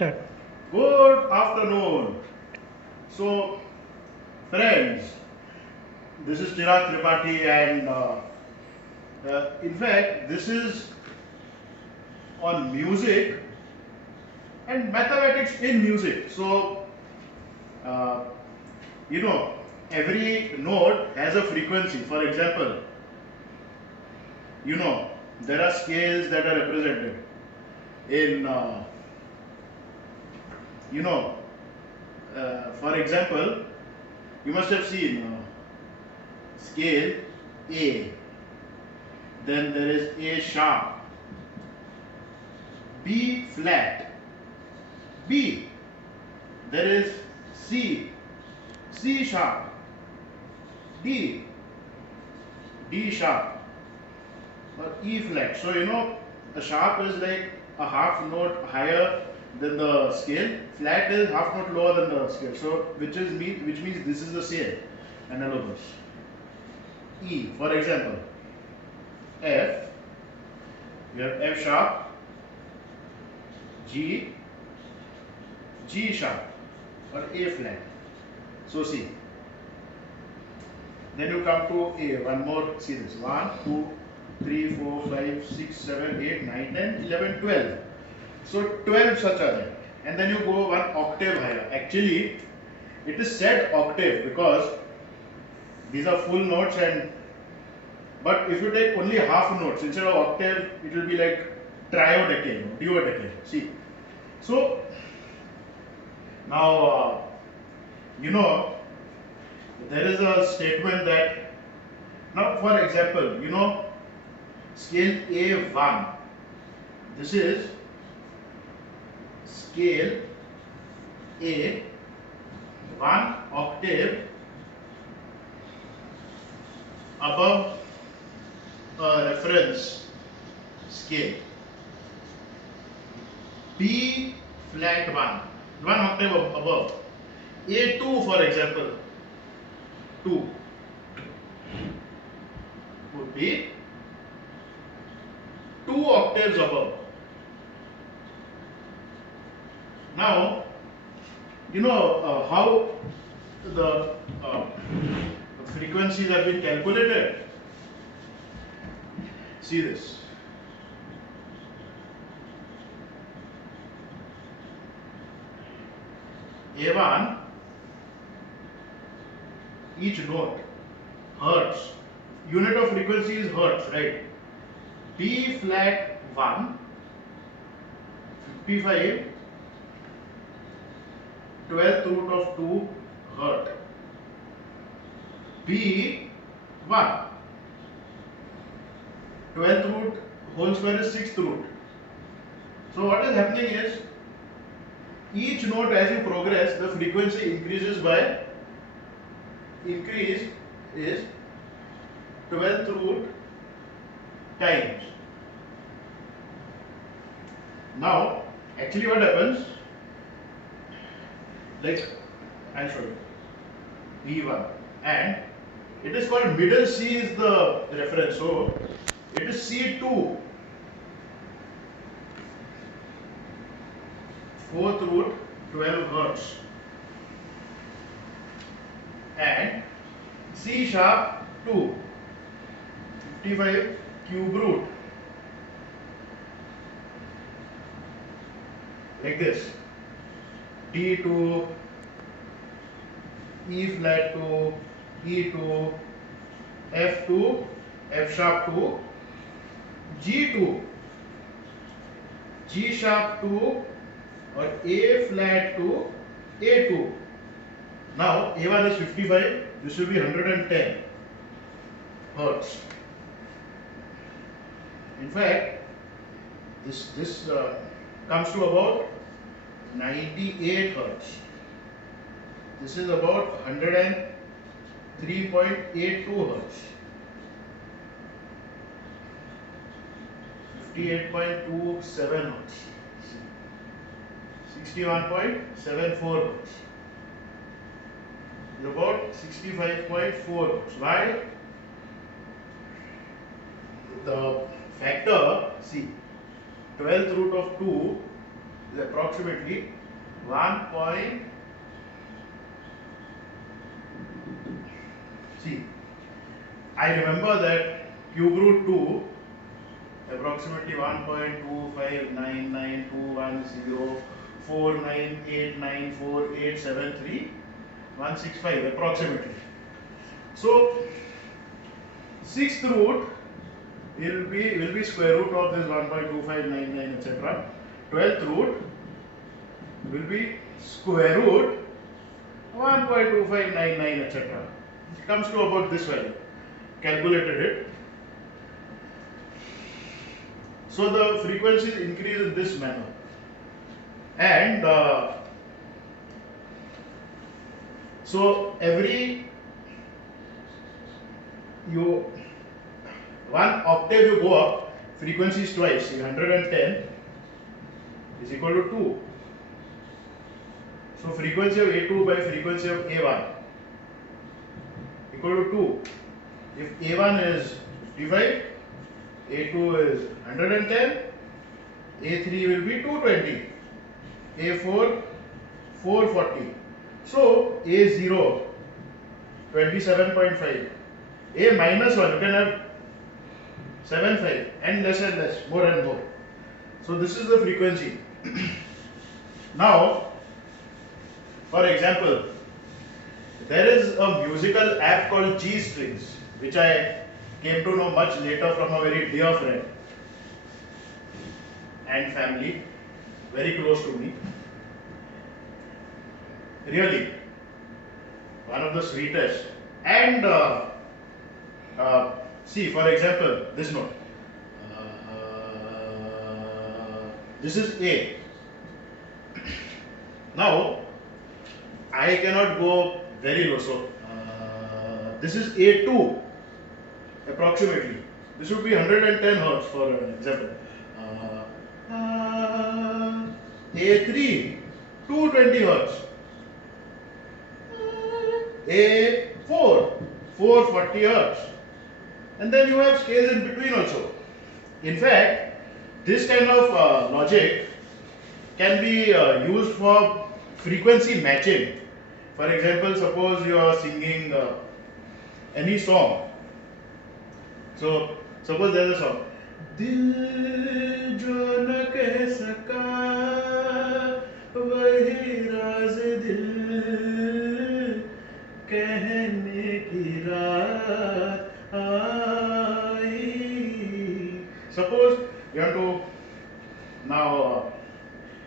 Start. Good afternoon. So, friends, this is Chiraag-Edu and in fact, this is on music and mathematics in music. So, uh, you know, every note has a frequency. For example, there are scales that are represented in, you know, for example, you must have seen scale A, then there is A sharp, B flat, B, there is C, C sharp, D, D sharp, or E flat. So a sharp is like a half note higher than the scale, flat is half note lower than the scale. So which means this is the same analogous. E, for example, F, you have F sharp, G, G sharp, or A flat. So see. Then you come to A, one more series. 1, 2, 3, 4, 5, 6, 7, 8, 9, 10, 11, 12. So 12 such are there. And then you go one octave higher. Actually, it is said octave because these are full notes, but if you take only half notes instead of octave, it will be like triodecade, duodecade. See. So now there is a statement that, now for example, scale A1, this is scale A, 1 octave above a reference scale. B flat 1 octave above. A2, for example, 2 would be 2 octaves above. Now, how the frequencies have been calculated. See this. A1, each note, hertz. Unit of frequency is hertz, right? B flat 1, 55, 12th root of 2 hertz. B 1, 12th root whole square is 6th root. So what is happening is, each note as you progress, the frequency increases by, increase is 12th root times. Now, actually what happens, like I'll show you, V1, and it is called middle C is the reference, so it is C2, 4th root 12 hertz, and C sharp 2, 55 cube root, like this. D2, E flat 2, E2, F2, F sharp 2, G2, G sharp 2, or A flat 2, A2. Now A1 is 55, this will be 110 hertz. In fact, this comes to about 98 hertz. This is about 103.82 hertz. 58.27 hertz. 61.74 hertz. Is about 65.4 hertz. Why? The factor, see, 12th root of 2 is approximately 1 point. See, I remember that cube root 2 approximately 1.259921049894873 approximately. So sixth root will be square root of this 1.2599 etc. 12th root will be square root 1.2599 etc. It comes to about this value. Calculated it. So the frequencies increase in this manner, and so every one octave you go up, frequency is twice. 110 is equal to 2. So frequency of A2 by frequency of A1 equal to 2. If A1 is 55, A2 is 110, A3 will be 220, A4 440. So A0 27.5, A minus 1 you can have 7.5 and less, more and more. So this is the frequency. Now, for example, there is a musical app called G Strings, which I came to know much later from a very dear friend and family, very close to me. Really, one of the sweetest. And see, for example, this note. This is A. Now, I cannot go very low. So, this is A2 approximately. This would be 110 Hertz for example. A3 220 Hertz. A4 440 Hertz. And then you have scales in between also. In fact, this kind of logic can be used for frequency matching. For example, suppose you are singing any song. So, suppose there is a song. Dil jo na keh saka wahi raaz dil kehne ki raat aayi. Suppose you have to now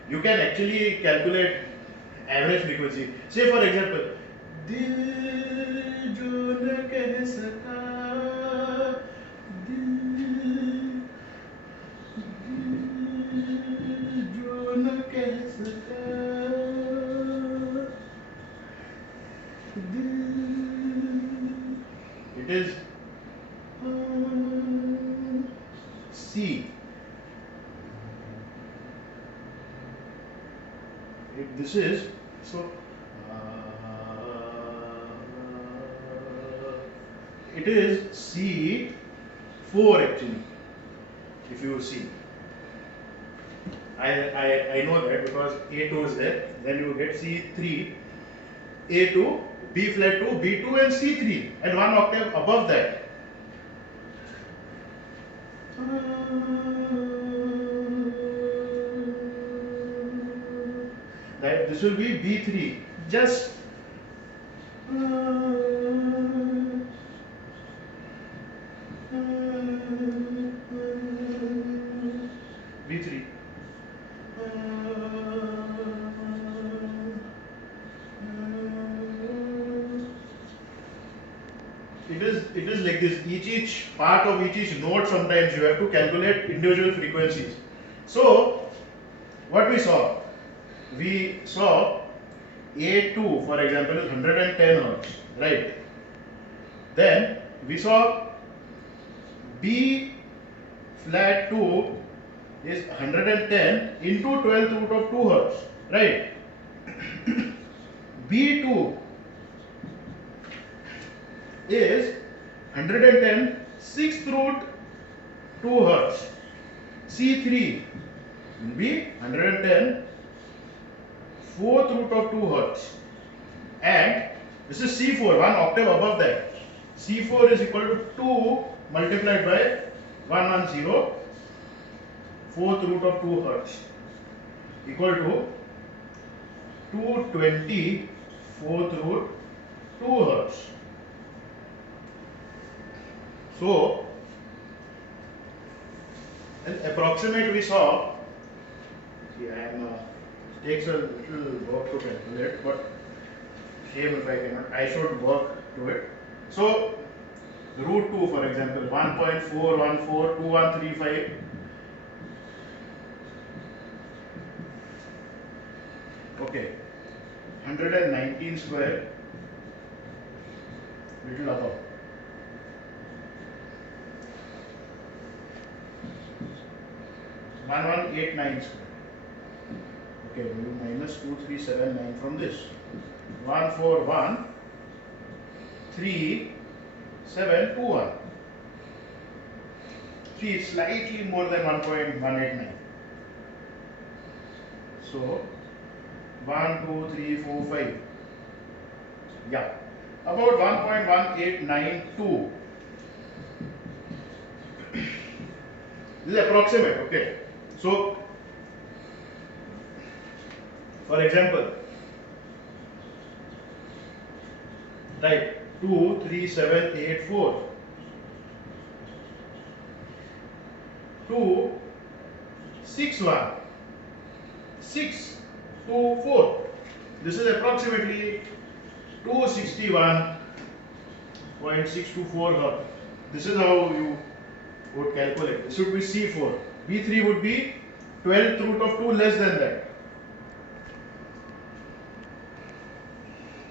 you can actually calculate average frequency. Say for example, dil jo na keh saka, dil jo na keh saka, it is C. If this is so, it is C4 actually. If you see, I know that because A2 is there. Then you get C3, A2, B flat 2, B2 and C3 and one octave above that. That this will be B3. Just B3. It is like this. Each part of each note, sometimes you have to calculate individual frequencies. So what we saw? We saw A2 for example is 110 Hertz, right? Then we saw B flat 2 is 110 into 12th root of 2 Hertz, right? B2 is 110 6th root 2 Hertz. C3 will be 110 fourth root of 2 hertz, and this is C4, one octave above that. C4 is equal to 2 multiplied by 110, fourth root of 2 hertz, equal to 220 fourth root 2 hertz. So, an approximate we saw. See, takes a little work to calculate, but shame if I cannot. I should work to it. So, root 2, for example, 1.4142135. Okay, 119 square, little above. 1189 square. Okay, we will minus 2379 from this. 1413721. See, it's slightly more than 1.189. So 1, 2, 3, 4, 5. Yeah, about 1.1892. This is approximate, okay. So, for example, type 23784 261 624. This is approximately 261.624 hertz. This is how you would calculate. This would be C4. B3 would be 12th root of 2 less than that.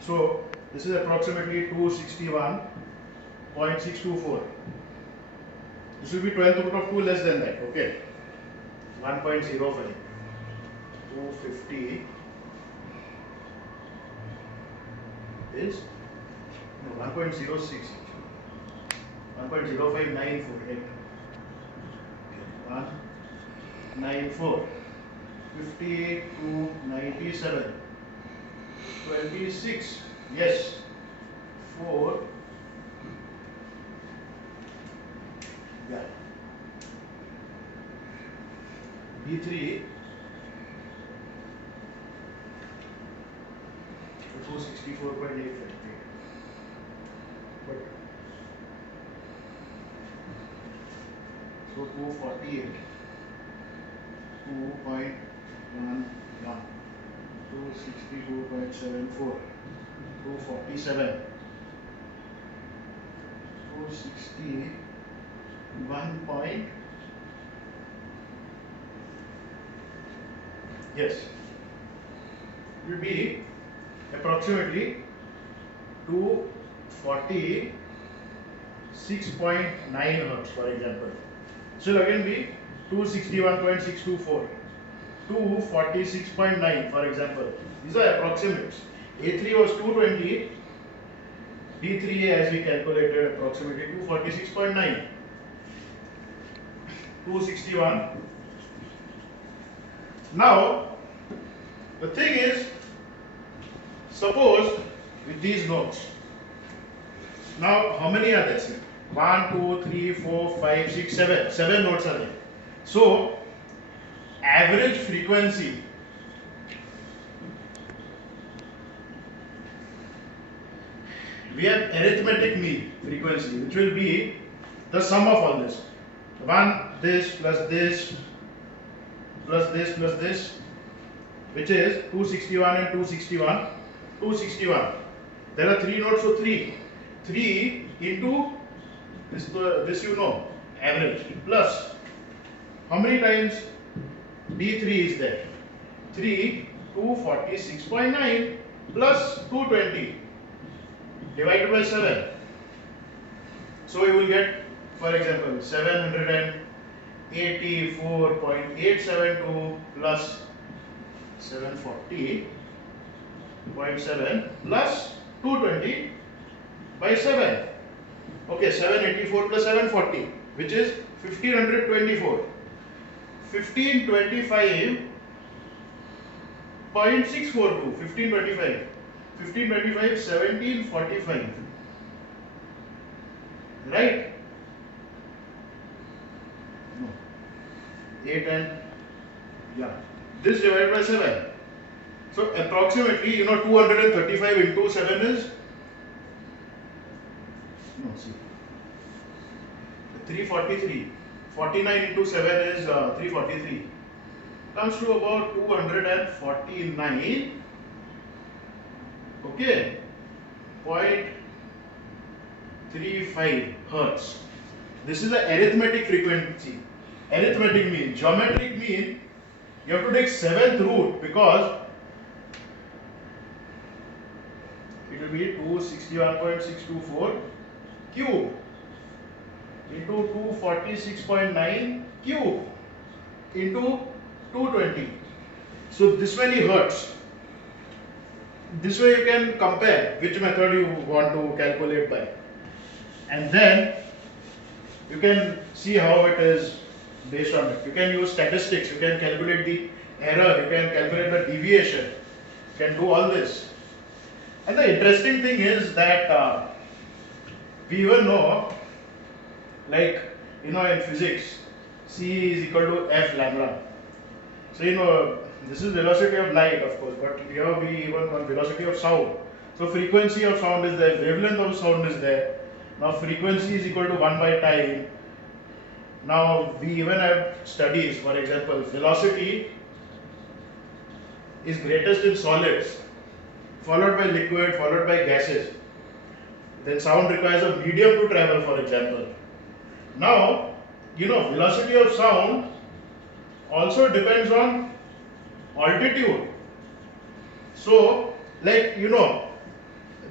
So this is approximately 261.624. This will be 12th root of 2 less than that. Okay. 1.05. 250 is no 1.06. 1.0594. 194. 58 to 97. 26. Yes. 4. Yeah. B3. 264.85. But so 248. 2.11. 262.74. 247. 261 point. Yes. Will be approximately 246.9 hertz, for example. So will again be 261.624. 246.9, for example. These are approximates. A3 was 220. D3A, as we calculated, approximately 246.9. 261. Now, the thing is, suppose with these notes. Now, how many are there? 1, 2, 3, 4, 5, 6, 7. 7 notes are there. So, average frequency we have arithmetic mean frequency, which will be the sum of all this. 1 this plus this plus this plus this, which is 261 and 261. 261. There are 3 notes, so 3 into this you know, average, plus how many times D3 is there? 3, 246.9 plus 220 divided by 7. So you will get, for example, 784.872 plus 740.7 plus 220 by 7. Okay, 784 plus 740, which is 1524. 1525 0.642, 1525. 1525, 1745. Right? No. 8 and yeah. This divided by 7. So approximately, 235 into 7 is, no, see, 343. 49 into 7 is 343. Comes to about 249. Okay. 0.35 hertz. This is the arithmetic frequency. Arithmetic mean. Geometric mean, you have to take 7th root because it will be 261.624 cube into 246.9 cube into 220. So this many hertz. This way you can compare which method you want to calculate by. And then you can see how it is based on it. You can use statistics, you can calculate the error, you can calculate the deviation, you can do all this. And the interesting thing is that we even know, like, in physics, C is equal to F lambda. So, this is velocity of light, of course, but here we even want velocity of sound. So, frequency of sound is there, wavelength of sound is there. Now, frequency is equal to 1 by time. Now, we even have studies, for example, velocity is greatest in solids, followed by liquid, followed by gases. Then sound requires a medium to travel, for example. Now, velocity of sound also depends on altitude. So, like,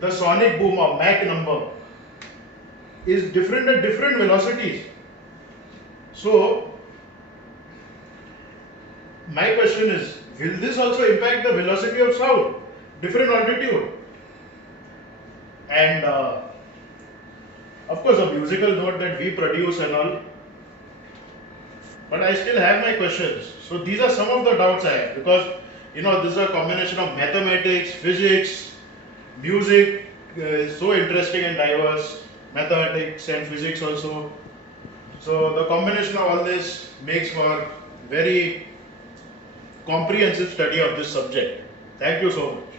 the sonic boom of Mach number is different at different velocities. So, my question is, will this also impact the velocity of sound? Different altitude. And of course, a musical note that we produce and all. But I still have my questions. So these are some of the doubts I have, because this is a combination of mathematics, physics, music is so interesting and diverse, mathematics and physics also. So the combination of all this makes for very comprehensive study of this subject. Thank you so much.